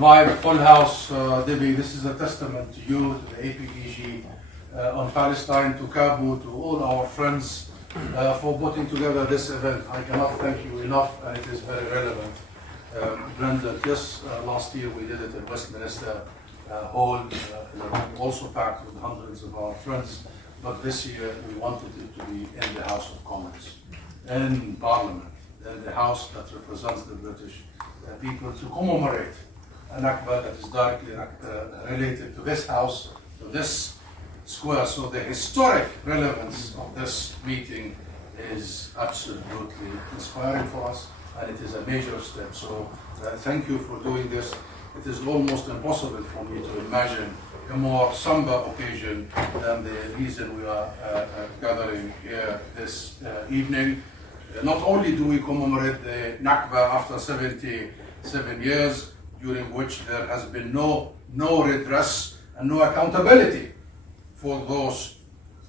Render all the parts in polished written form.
vibe, full house, Debbie. This is a testament to you, to the APPG on Palestine, to Cabo, to all our friends for putting together this event. I cannot thank you enough, and it is very relevant. Brenda, just last year we did it at Westminster Hall, also packed with hundreds of our friends. But this year we wanted it to be in the House of Commons, in Parliament, in the House that represents the British people, to commemorate a Nakba that is directly related to this House, to this square. So the historic relevance of this meeting is absolutely inspiring for us, and it is a major step. So thank you for doing this. It is almost impossible for me to imagine a more somber occasion than the reason we are gathering here this evening. Not only do we commemorate the Nakba after 77 years, during which there has been no redress and no accountability for those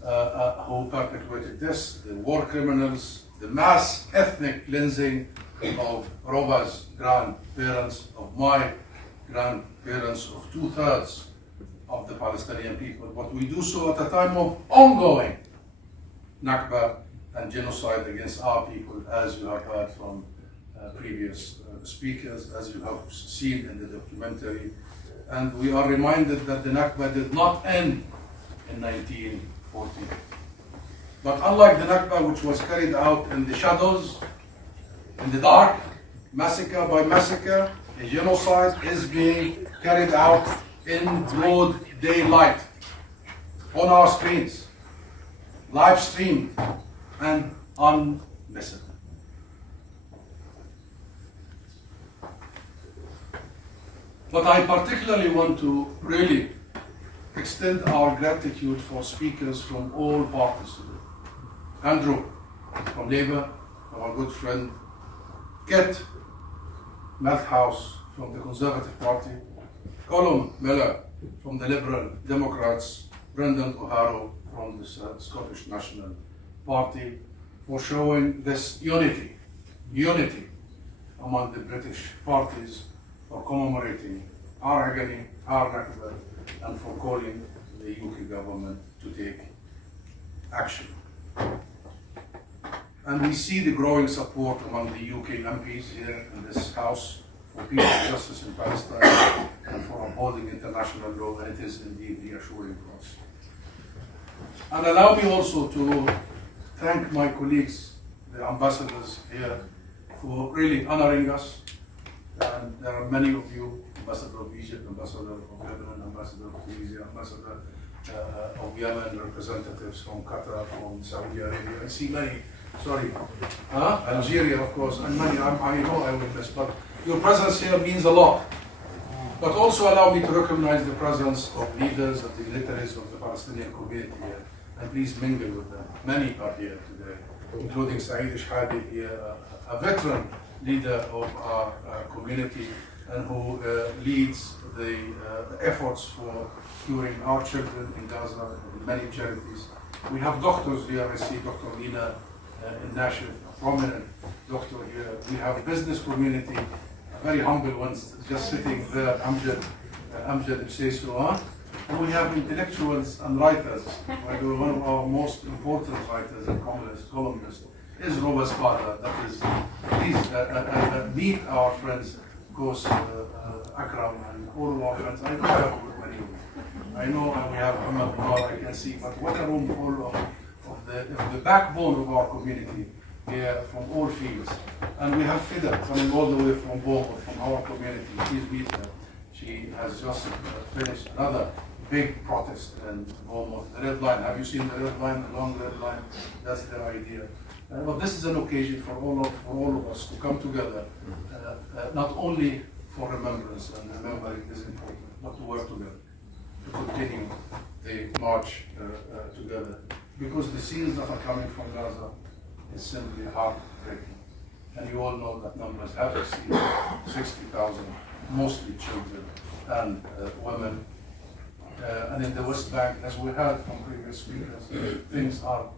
who perpetrated this, the war criminals, the mass ethnic cleansing of Roba's grandparents, of my grandparents, of 2/3 of the Palestinian people. But we do so at a time of ongoing Nakba and genocide against our people, as you have heard from previous speakers, as you have seen in the documentary. And we are reminded that the Nakba did not end in 1940. But unlike the Nakba, which was carried out in the shadows, in the dark, massacre by massacre, a genocide is being carried out in broad daylight, on our screens, live streamed and unmissable. But I particularly want to really extend our gratitude for speakers from all parties today. Andrew from Labour, our good friend, Kit Malthouse from the Conservative Party, Colum Miller from the Liberal Democrats, Brendan O'Hara from the Scottish National Party, for showing this unity among the British parties, for commemorating our agony, our Nakba, and for calling the UK government to take action. And we see the growing support among the UK MPs here in this House for peace and justice in Palestine and for upholding international law, and it is indeed reassuring for us. And allow me also to thank my colleagues, the ambassadors here, for really honoring us. And there are many of you, Ambassador of Egypt, Ambassador of Lebanon, Ambassador of Tunisia, Ambassador of Yemen, representatives from Qatar, from Saudi Arabia. I see many, Algeria, of course, and many, I know I will miss, but your presence here means a lot. But also allow me to recognize the presence of leaders, of dignitaries of the Palestinian community here, and please mingle with them. Many are here today, including Saeed Shhadi here, a veteran leader of our community, and who leads the efforts for curing our children in Gaza in many charities. We have doctors here. I see Dr. Lina in Nashif, a prominent doctor here. We have a business community, very humble ones, just sitting there, Amjad Ibsesu. And we have intellectuals and writers. One of our most important writers and columnists is Roba's father. That is, please meet our friends, of course, Akram and all of our friends. I know I have many of them. I know we have Ahmed Nar, I can see, but what a room full of the backbone of our community here from all fields. And we have Fida coming all the way from Bogo, from our community. Please meet her. She has just finished another big protest in Bournemouth. The Red Line, have you seen the Red Line, the long Red Line? That's their idea. But this is an occasion for all of us to come together, not only for remembrance, and remembering is important, but to work together, to continue the march together. Because the scenes that are coming from Gaza is simply heartbreaking. And you all know that numbers have exceeded 60,000, mostly children and women. And in the West Bank, as we heard from previous speakers, things are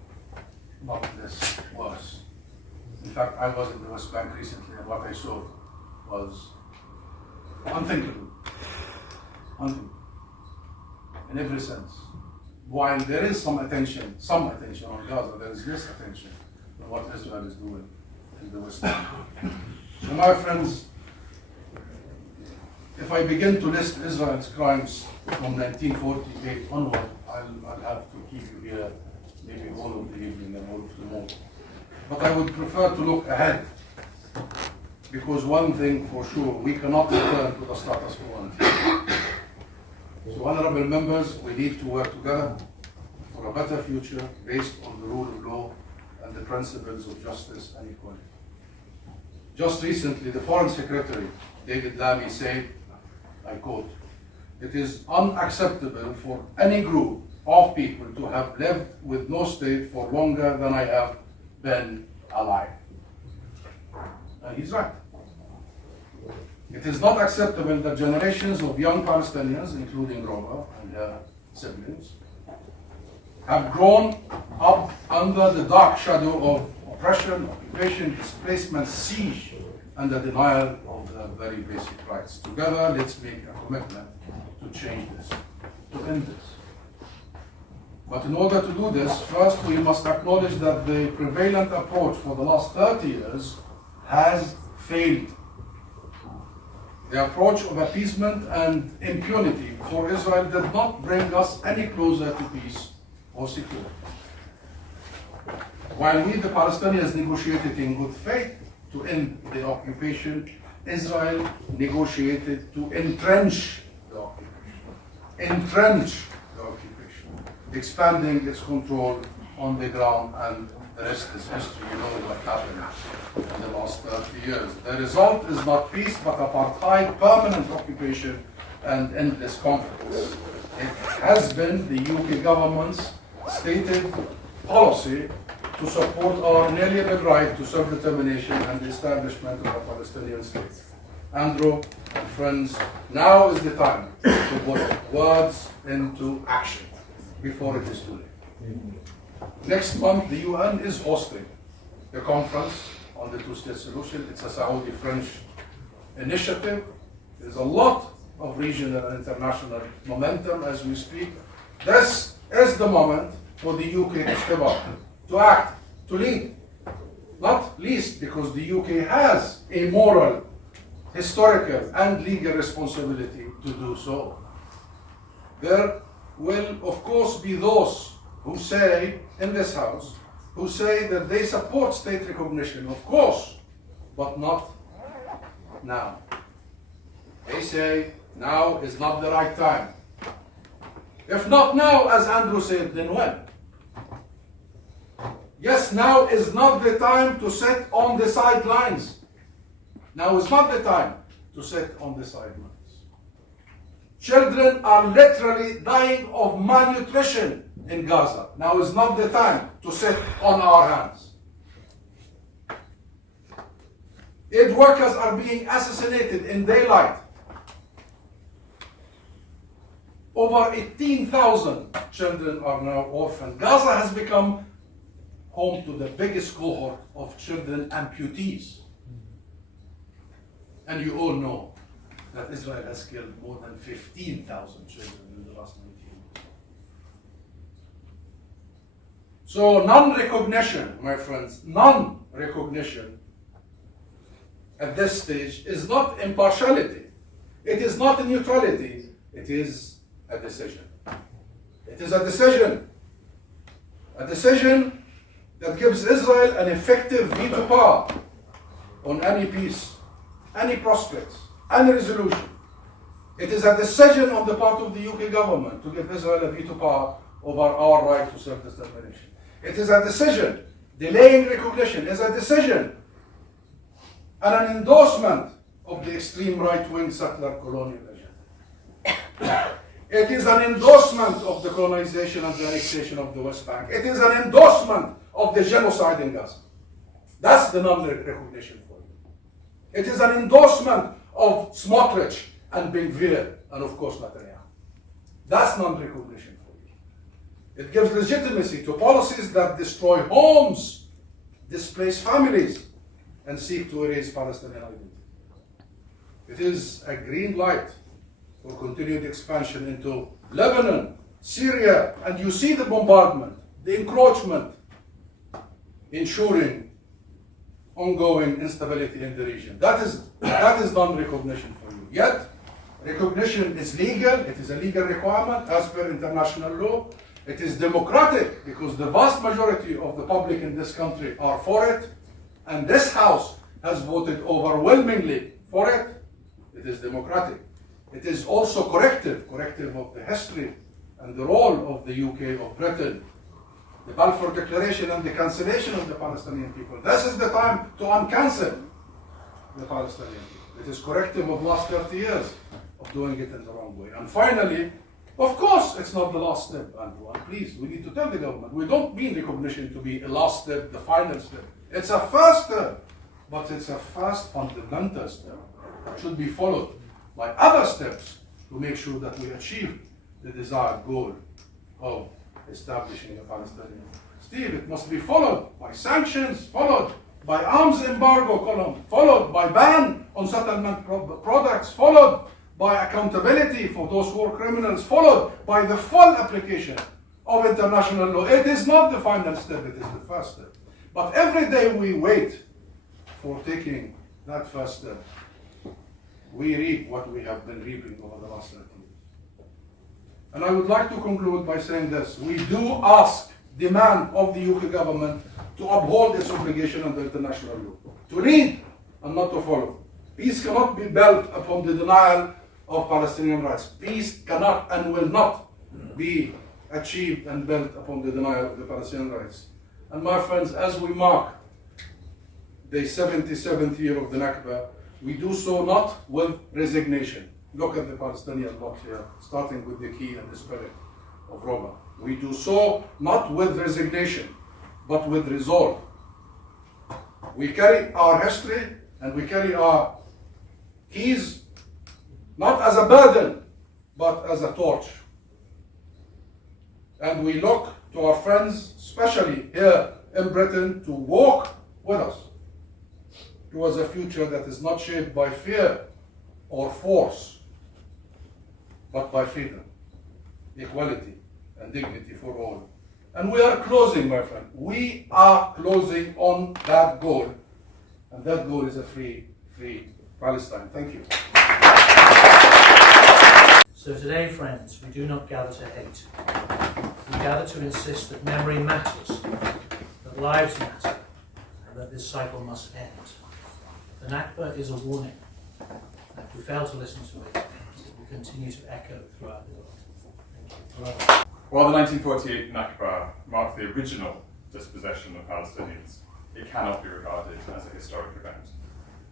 not this worse. In fact, I was in the West Bank recently, and what I saw was unthinkable. Nothing. In every sense. While there is some attention on Gaza, there is less attention on what Israel is doing in the West Bank. So my friends, if I begin to list Israel's crimes from 1948 onward, I'll have to keep you here maybe all of the evening and all of the morning. But I would prefer to look ahead, because one thing for sure, we cannot return to the status quo. So honorable members, we need to work together for a better future based on the rule of law and the principles of justice and equality. Just recently, the Foreign Secretary, David Lammy, said, I quote, "It is unacceptable for any group of people to have lived with no state for longer than I have been alive." And he's right. It is not acceptable that generations of young Palestinians, including Roma and her siblings, have grown up under the dark shadow of oppression, occupation, displacement, siege, and the denial of their very basic rights. Together, let's make a commitment to change this, to end this. But in order to do this, first we must acknowledge that the prevalent approach for the last 30 years has failed. The approach of appeasement and impunity for Israel did not bring us any closer to peace or security. While we, the Palestinians, negotiated in good faith to end the occupation, Israel negotiated to entrench the occupation. Expanding its control on the ground, and the rest is history. You know what happened in the last 30 years. The result is not peace, but apartheid, permanent occupation, and endless conflicts. It has been the UK government's stated policy to support our inalienable right to self-determination and the establishment of a Palestinian state. Andrew and friends, now is the time to put words into action before it is too late. Next month, the UN is hosting the conference on the two-state solution. It's a Saudi-French initiative. There's a lot of regional and international momentum as we speak. This is the moment for the UK to step up, to act, to lead. Not least because the UK has a moral, historical, and legal responsibility to do so. There will, of course, be those who say, in this House, who say that they support state recognition, of course, but not now. They say now is not the right time. If not now, as Andrew said, then when? Yes, now is not the time to sit on the sidelines. Now is not the time to sit on the sidelines. Children are literally dying of malnutrition in Gaza. Now is not the time to sit on our hands. Aid workers are being assassinated in daylight. Over 18,000 children are now orphaned. Gaza has become home to the biggest cohort of children amputees. And you all know that Israel has killed more than 15,000 children in the last 19 years. So non-recognition, my friends, non-recognition at this stage is not impartiality. It is not neutrality. It is a decision. It is a decision. A decision that gives Israel an effective veto power on any peace, any prospects, any resolution. It is a decision on the part of the UK government to give Israel a veto power over our right to self-determination. It is a decision. Delaying recognition is a decision and an endorsement of the extreme right-wing settler colonial agenda. It is an endorsement of the colonization and the annexation of the West Bank. It is an endorsement of the genocide in Gaza. That's the non-recognition for you. It is an endorsement of Smotrich and Ben-Gvir and of course Netanyahu. That's non-recognition for you. It gives legitimacy to policies that destroy homes, displace families, and seek to erase Palestinian identity. It is a green light for continued expansion into Lebanon, Syria, and you see the bombardment, the encroachment, ensuring ongoing instability in the region. That is non-recognition for you. Yet, recognition is legal, it is a legal requirement as per international law. It is democratic because the vast majority of the public in this country are for it, and this House has voted overwhelmingly for it. It is democratic. It is also corrective of the history and the role of the UK, of Britain, the Balfour Declaration and the cancellation of the Palestinian people. This is the time to uncancel the Palestinian people. It is corrective of last 30 years of doing it in the wrong way. And finally, of course, it's not the last step, Andrew. And please, we need to tell the government, we don't mean recognition to be a last step, the final step. It's a first step, but it's a first fundamental step that should be followed by other steps to make sure that we achieve the desired goal of establishing a Palestinian state. It must be followed by sanctions, followed by arms embargo column, followed by ban on settlement products, followed by accountability for those who are criminals, followed by the full application of international law. It is not the final step, it is the first step. But every day we wait for taking that first step, we reap what we have been reaping over the last 30 years. And I would like to conclude by saying this. We do demand of the UK government to uphold its obligation under international law, to lead and not to follow. Peace cannot be built upon the denial of Palestinian rights. Peace cannot and will not be achieved and built upon the denial of the Palestinian rights. And my friends, as we mark the 77th year of the Nakba, we do so not with resignation. Look at the Palestinian lot here, starting with the key and the spirit of Roma. We do so not with resignation, but with resolve. We carry our history and we carry our keys not as a burden, but as a torch. And we look to our friends, especially here in Britain, to walk with us towards a future that is not shaped by fear or force, but by freedom, equality, and dignity for all. And we are closing, my friend. We are closing on that goal. And that goal is a free Palestine. Thank you. So today, friends, we do not gather to hate. We gather to insist that memory matters, that lives matter, and that this cycle must end. The Nakba is a warning. And if we fail to listen to it, it will continue to echo throughout the world. Thank you. While the 1948 Nakba marked the original dispossession of Palestinians, it cannot be regarded as a historic event.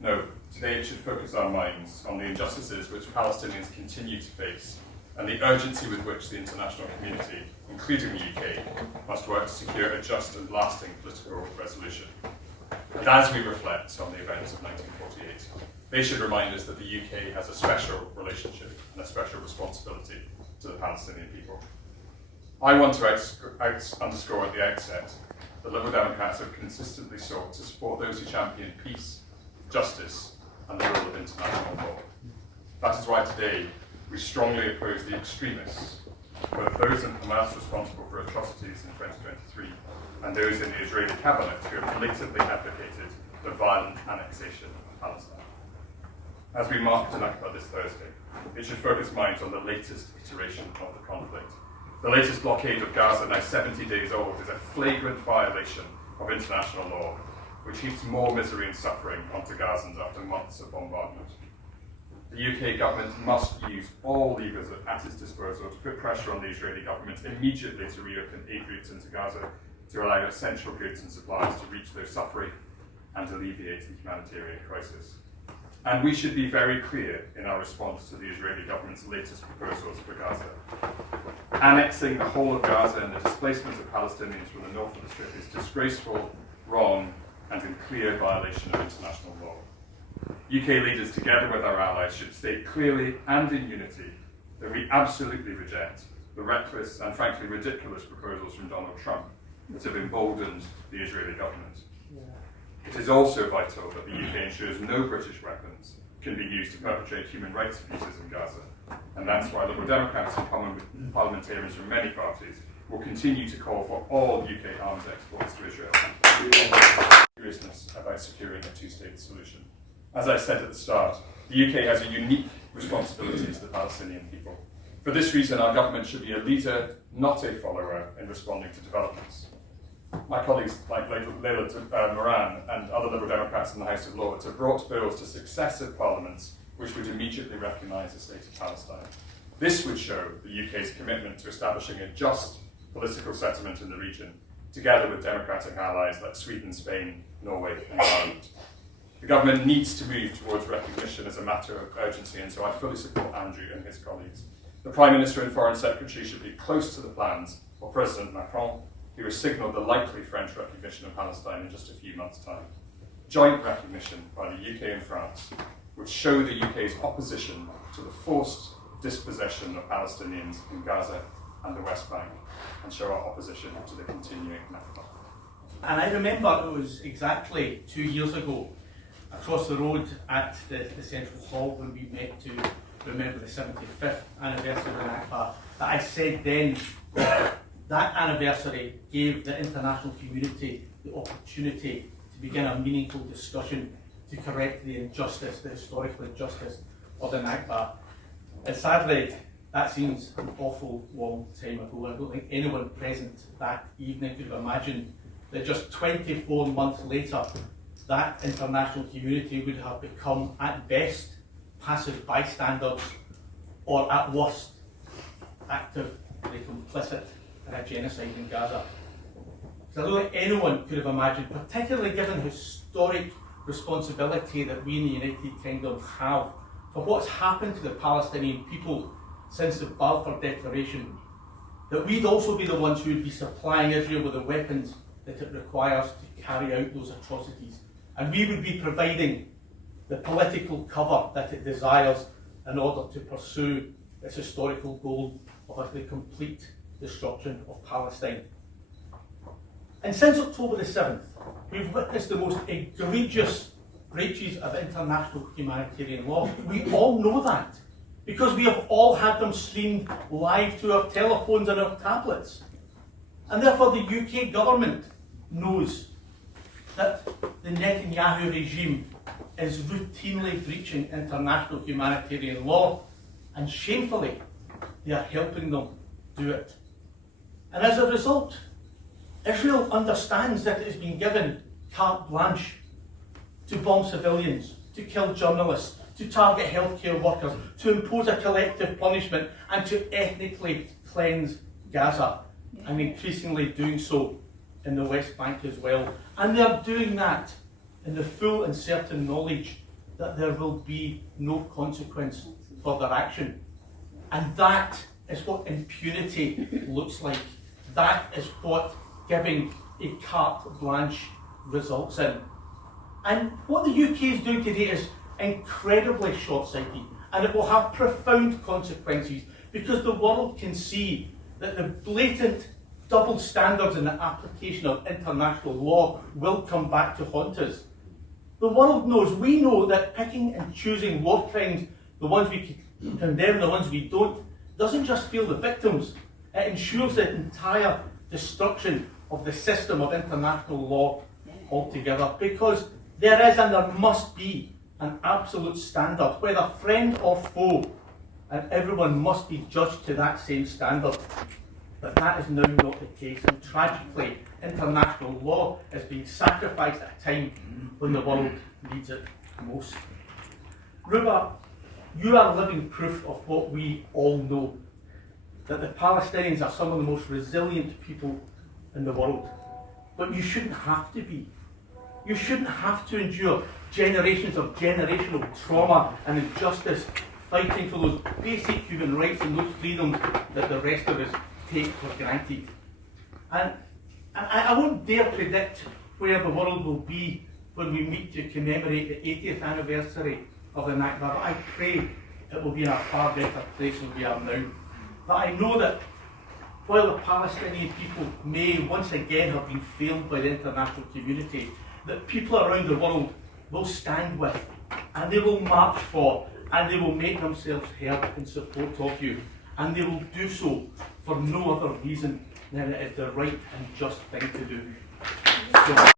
No, today it should focus our minds on the injustices which Palestinians continue to face and the urgency with which the international community, including the UK, must work to secure a just and lasting political resolution. And as we reflect on the events of 1948, they should remind us that the UK has a special relationship and a special responsibility to the Palestinian people. I want to underscore at the outset that Liberal Democrats have consistently sought to support those who champion peace, justice, and the rule of international law. That is why today we strongly oppose the extremists, both those in Hamas responsible for atrocities in 2023 and those in the Israeli cabinet who have blatantly advocated the violent annexation of Palestine. As we mark the Nakba this Thursday, it should focus minds on the latest iteration of the conflict. The latest blockade of Gaza, now 70 days old, is a flagrant violation of international law, which heaps more misery and suffering onto Gazans after months of bombardment. The UK government must use all levers at its disposal to put pressure on the Israeli government immediately to reopen aid routes into Gaza, to allow essential goods and supplies to reach those suffering and alleviate the humanitarian crisis. And we should be very clear in our response to the Israeli government's latest proposals for Gaza. Annexing the whole of Gaza and the displacement of Palestinians from the north of the Strip is disgraceful, wrong, and in clear violation of international law. UK leaders, together with our allies, should state clearly and in unity that we absolutely reject the reckless and frankly ridiculous proposals from Donald Trump that have emboldened the Israeli government. It is also vital that the UK ensures no British weapons can be used to perpetrate human rights abuses in Gaza. And that's why Liberal Democrats, in common with parliamentarians from many parties, will continue to call for all UK arms exports to Israel. Seriousness about securing a two-state solution. As I said at the start, the UK has a unique responsibility to the Palestinian people. For this reason, our government should be a leader, not a follower, in responding to developments. My colleagues like Leila Moran and other Liberal Democrats in the House of Lords have brought bills to successive parliaments which would immediately recognise the state of Palestine. This would show the UK's commitment to establishing a just political settlement in the region, together with democratic allies like Sweden, Spain, Norway and Ireland. The government needs to move towards recognition as a matter of urgency, and so I fully support Andrew and his colleagues. The Prime Minister and Foreign Secretary should be close to the plans of President Macron, who has signalled the likely French recognition of Palestine in just a few months' time. Joint recognition by the UK and France would show the UK's opposition to the forced dispossession of Palestinians in Gaza and the West Bank, and show our opposition to the continuing Nakba. And I remember it was exactly 2 years ago, across the road at the Central Hall, when we met to remember the 75th anniversary of the Nakba, that I said then that anniversary gave the international community the opportunity to begin a meaningful discussion to correct the injustice, the historical injustice of the Nakba. And sadly, that seems an awful long time ago. I don't think anyone present that evening could have imagined that just 24 months later, that international community would have become, at best, passive bystanders, or at worst, actively complicit in a genocide in Gaza. So I don't think anyone could have imagined, particularly given the historic responsibility that we in the United Kingdom have for what's happened to the Palestinian people since the Balfour Declaration, that we'd also be the ones who would be supplying Israel with the weapons that it requires to carry out those atrocities. And we would be providing the political cover that it desires in order to pursue its historical goal of the complete destruction of Palestine. And since October the 7th, we've witnessed the most egregious breaches of international humanitarian law. We all know that, because we have all had them streamed live to our telephones and our tablets. And therefore the UK government knows that the Netanyahu regime is routinely breaching international humanitarian law, and shamefully they are helping them do it. And as a result, Israel understands that it has been given carte blanche to bomb civilians, to kill journalists, to target healthcare workers, to impose a collective punishment, and to ethnically cleanse Gaza, and increasingly doing so in the West Bank as well. And they're doing that in the full and certain knowledge that there will be no consequence for their action. And that is what impunity looks like. That is what giving a carte blanche results in. And what the UK is doing today is incredibly short-sighted, and it will have profound consequences, because the world can see that the blatant double standards in the application of international law will come back to haunt us. The world knows, we know, that picking and choosing war crimes, the ones we condemn, the ones we don't, doesn't just fail the victims, it ensures the entire destruction of the system of international law altogether, because there is and there must be an absolute standard, whether friend or foe, and everyone must be judged to that same standard. But that is now not the case, and tragically, international law is being sacrificed at a time when the world needs it most. Ruba, you are living proof of what we all know, that the Palestinians are some of the most resilient people in the world. But you shouldn't have to be. You shouldn't have to endure generations of generational trauma and injustice, fighting for those basic human rights and those freedoms that the rest of us take for granted. And I won't dare predict where the world will be when we meet to commemorate the 80th anniversary of the Nakba, but I pray it will be in a far better place than we are now. But I know that while the Palestinian people may once again have been failed by the international community, that people around the world will stand with and they will march for, and they will make themselves heard in support of you, and they will do so for no other reason than it is the right and just thing to do. So